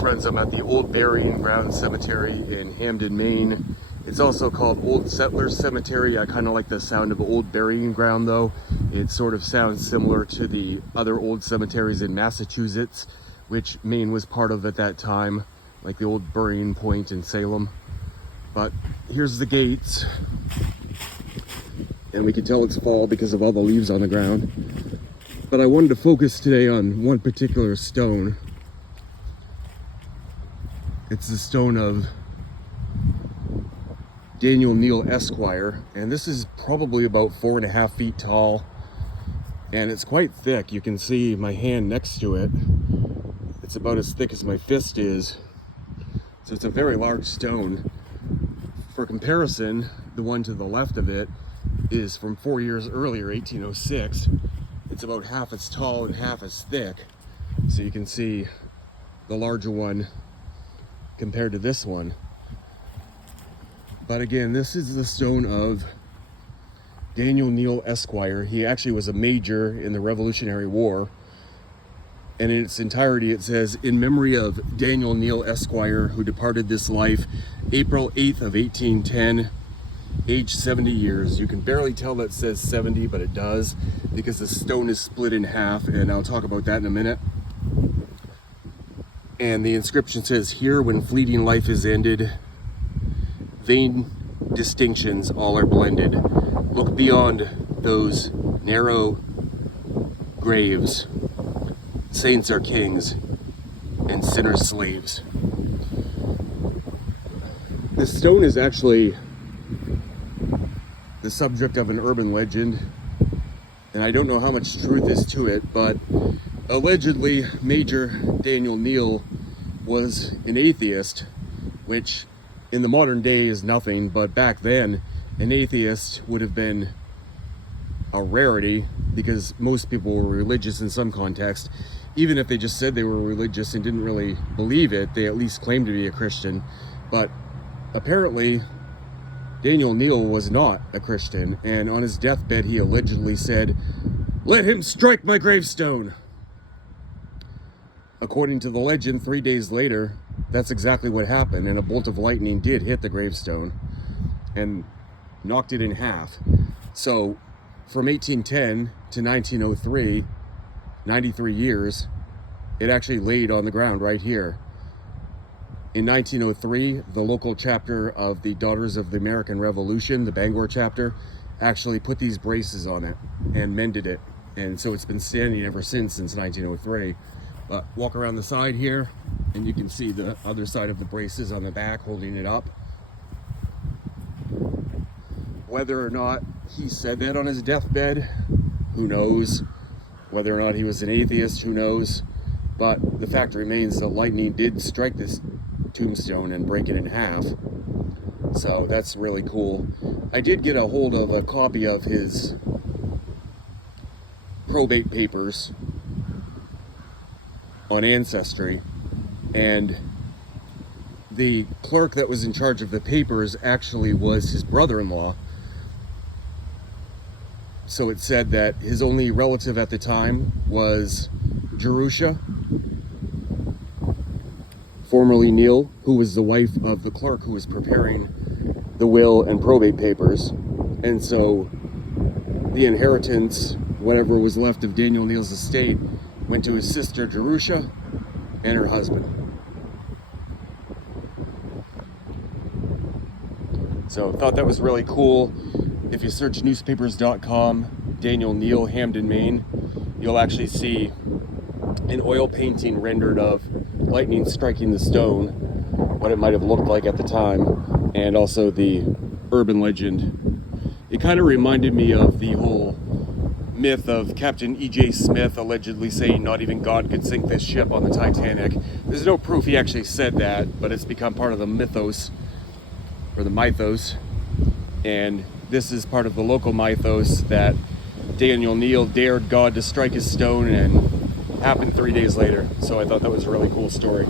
friends, I'm at the Old Burying Ground Cemetery in Hamden, Maine. It's also called Old Settlers Cemetery. I kind of like the sound of Old Burying Ground though. It sort of sounds similar to the other old cemeteries in Massachusetts, which Maine was part of at that time, like the old Burying Point in Salem. But here's the gates, and we can tell it's fall because of all the leaves on the ground. But I wanted to focus today on one particular stone. It's the stone of Daniel Neal Esquire, and this is probably about 4.5 feet tall, and it's quite thick. You can see my hand next to it. It's about as thick as my fist is, so it's a very large stone. For comparison, the one to the left of it is from 4 years earlier, 1806. It's about half as tall and half as thick, so you can see the larger one compared to this one. But again, this is the stone of Daniel Neal Esquire. He actually was a major in the Revolutionary War, and in its entirety it says, "In memory of Daniel Neal Esquire, who departed this life April 8th of 1810, age 70 years. You can barely tell that says 70, but it does, because the stone is split in half, and I'll talk about that in a minute. And the inscription says, "Here when fleeting life is ended, vain distinctions all are blended. Look beyond those narrow graves. Saints are kings and sinners slaves." This stone is actually the subject of an urban legend, and I don't know how much truth is to it, but allegedly Major Daniel Neal was an atheist, which in the modern day is nothing, but back then an atheist would have been a rarity, because most people were religious in some context. Even if they just said they were religious and didn't really believe it, they at least claimed to be a Christian. But apparently Daniel Neal was not a Christian, and on his deathbed he allegedly said, "Let him strike my gravestone." According to the legend, 3 days later, that's exactly what happened, and a bolt of lightning did hit the gravestone and knocked it in half. So from 1810 to 1903, 93 years, it actually laid on the ground right here. In 1903, the local chapter of the Daughters of the American Revolution, the Bangor chapter, actually put these braces on it and mended it. And so it's been standing ever since 1903. But walk around the side here, and you can see the other side of the braces on the back holding it up. Whether or not he said that on his deathbed, who knows? Whether or not he was an atheist, who knows? But the fact remains that lightning did strike this tombstone and break it in half. So that's really cool. I did get a hold of a copy of his probate papers on Ancestry, and the clerk that was in charge of the papers actually was his brother-in-law. So it said that his only relative at the time was Jerusha, formerly Neal, who was the wife of the clerk who was preparing the will and probate papers. And so the inheritance, whatever was left of Daniel Neal's estate, went to his sister Jerusha and her husband. So thought that was really cool. If you search newspapers.com, Daniel Neal, Hamden, Maine, you'll actually see an oil painting rendered of lightning striking the stone, what it might have looked like at the time, and also the urban legend. It kind of reminded me of the whole myth of Captain E.J. Smith allegedly saying not even God could sink this ship on the Titanic. There's no proof he actually said that, but it's become part of the mythos, or the mythos, and this is part of the local mythos that Daniel Neal dared God to strike his stone, and happened 3 days later. So I thought that was a really cool story.